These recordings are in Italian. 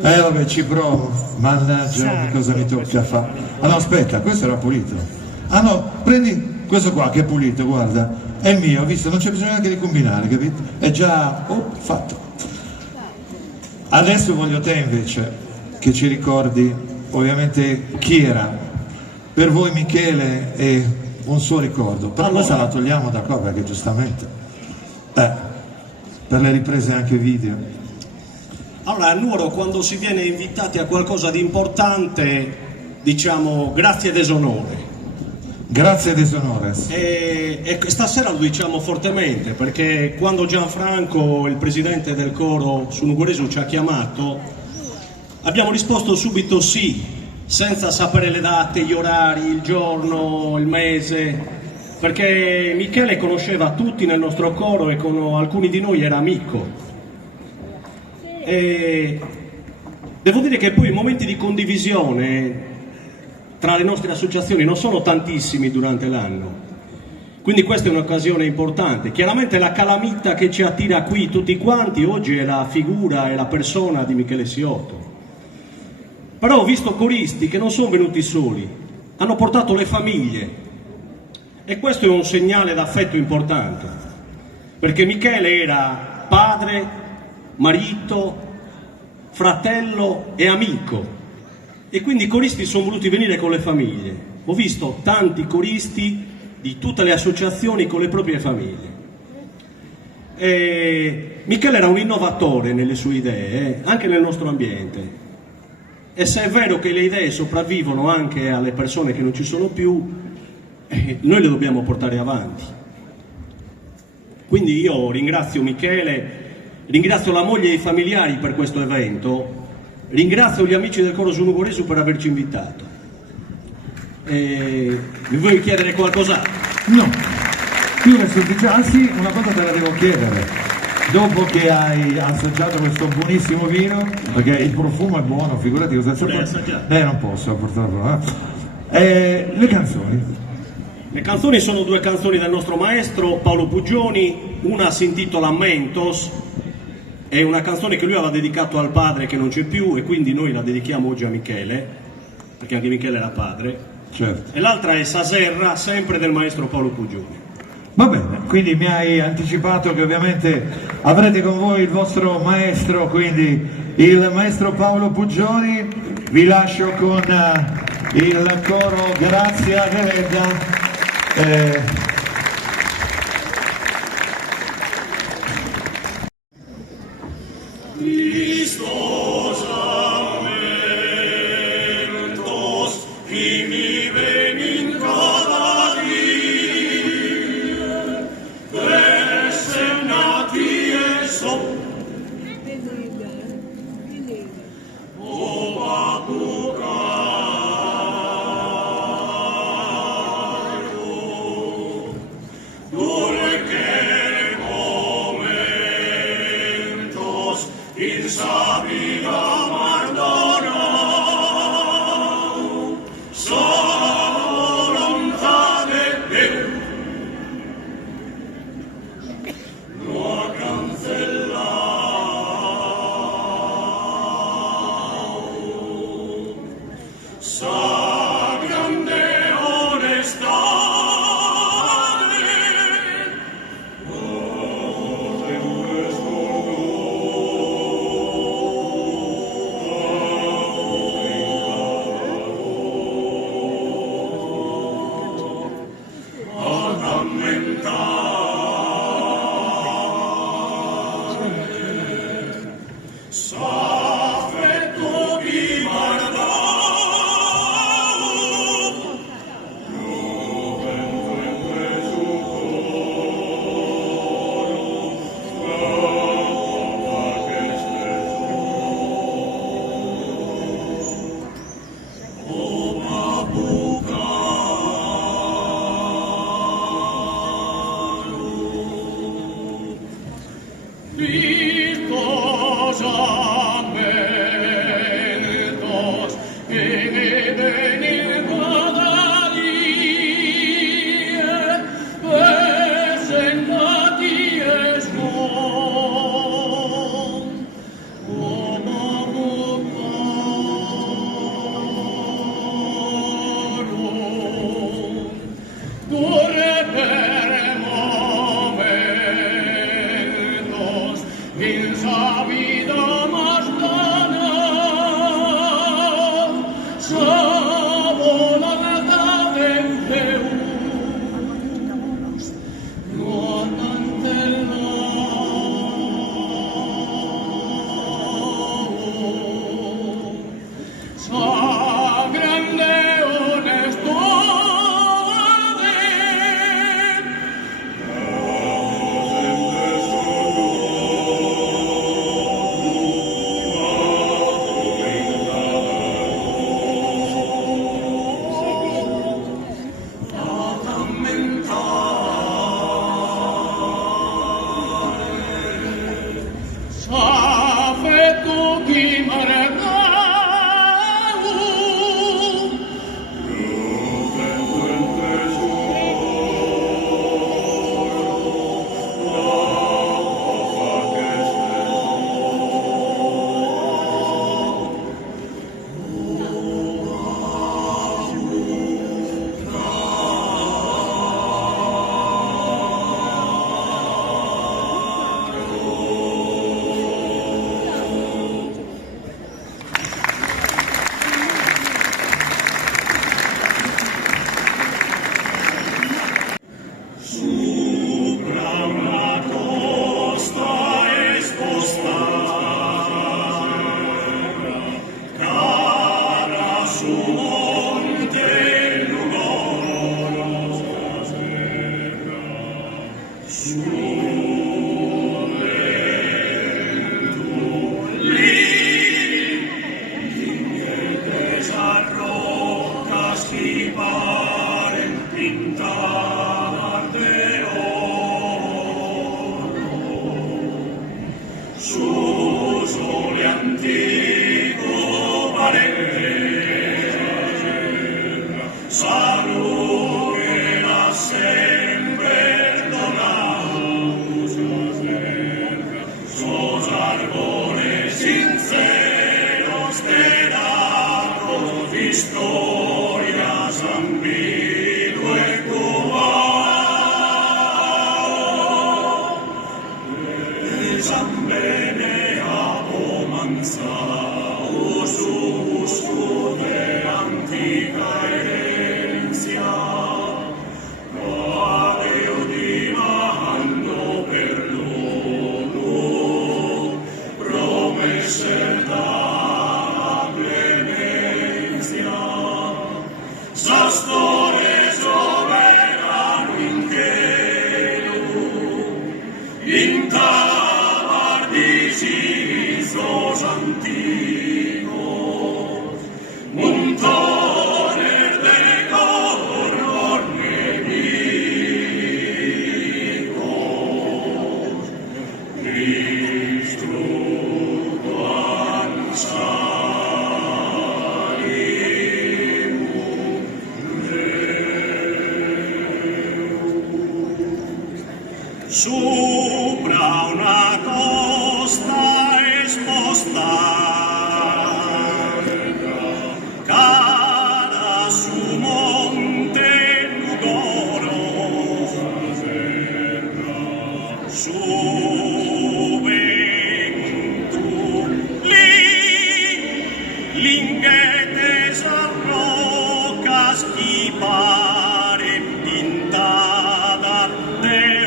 Vabbè, ci provo. Mannaggia, che cosa mi tocca fare? Ah no, aspetta, questo era pulito. Ah no, prendi questo qua che è pulito, guarda. È mio, visto? Non c'è bisogno neanche di combinare, capito? È già fatto. Adesso voglio te invece che ci ricordi ovviamente chi era. Per voi Michele è un suo ricordo, però questa la togliamo da qua perché giustamente per le riprese anche video. Allora, a Nuoro quando si viene invitati a qualcosa di importante diciamo grazie desonore. Grazie Desonores. E stasera lo diciamo fortemente perché quando Gianfranco, il presidente del coro su Nugoresu, ci ha chiamato abbiamo risposto subito sì, senza sapere le date, gli orari, il giorno, il mese, perché Michele conosceva tutti nel nostro coro e con alcuni di noi era amico. E devo dire che poi i momenti di condivisione tra le nostre associazioni non sono tantissimi durante l'anno, quindi questa è un'occasione importante. Chiaramente la calamita che ci attira qui tutti quanti oggi è la figura e la persona di Michele Siotto, però ho visto coristi che non sono venuti soli, hanno portato le famiglie e questo è un segnale d'affetto importante, perché Michele era padre, marito, fratello e amico. E quindi i coristi sono voluti venire con le famiglie. Ho visto tanti coristi di tutte le associazioni con le proprie famiglie. E Michele era un innovatore nelle sue idee, anche nel nostro ambiente. E se è vero che le idee sopravvivono anche alle persone che non ci sono più, noi le dobbiamo portare avanti. Quindi io ringrazio Michele, ringrazio la moglie e i familiari per questo evento. Ringrazio gli amici del coro su Nugoresu per averci invitato. Mi vuoi chiedere qualcos'altro? No, io adesso sì, una cosa te la devo chiedere. Dopo che hai assaggiato questo buonissimo vino, perché il profumo è buono, figurati cosa c'è. Non posso purtroppo. Le canzoni. Le canzoni sono due canzoni del nostro maestro Paolo Pugioni, una si intitola Mentos. È una canzone che lui aveva dedicato al padre che non c'è più e quindi noi la dedichiamo oggi a Michele, perché anche Michele era padre. Certo. E l'altra è Saserra, sempre del maestro Paolo Pugioni. Va bene, quindi mi hai anticipato che ovviamente avrete con voi il vostro maestro, quindi il maestro Paolo Pugioni. Vi lascio con il coro Grazie a Deledda. Di cosa Sopra una costa esposta, cara su monte Nugoro, su ventu lì, linguete sarrocas chi pare pintada de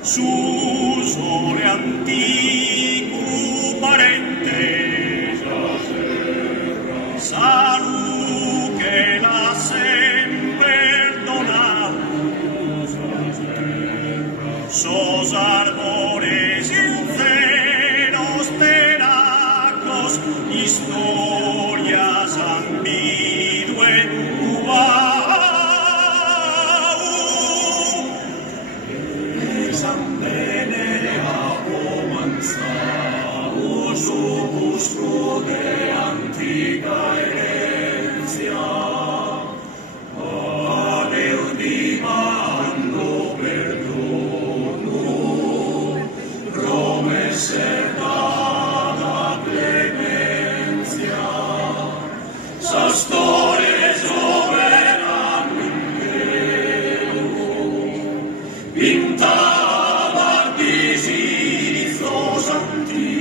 su sole antico parente salud che la sempre dona sos árboles sinceros teracos historias ambidue su busco de antica herencia, a Deus dimando perdono, promesser dada clemencia, sa storia soberano in Deo, pintada di sisos antichi.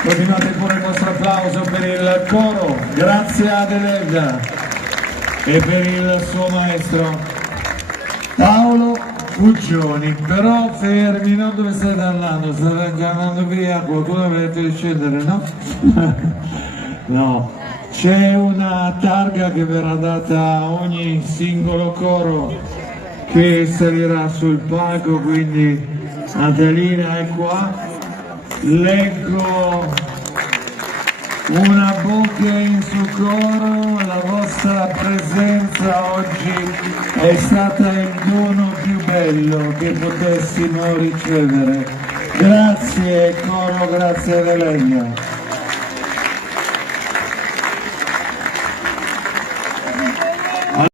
Continuate pure il vostro applauso per il coro, grazie a Delega e per il suo maestro Paolo Puccioni. Però fermi, non dove state andando? State già andando via, qualcuno avete di scendere, no? No, c'è una targa che verrà data a ogni singolo coro che salirà sul palco, quindi Natalina è qua. Leggo una bocca in su coro, la vostra presenza oggi è stata il dono più bello che potessimo ricevere. Grazie coro, grazie Delega.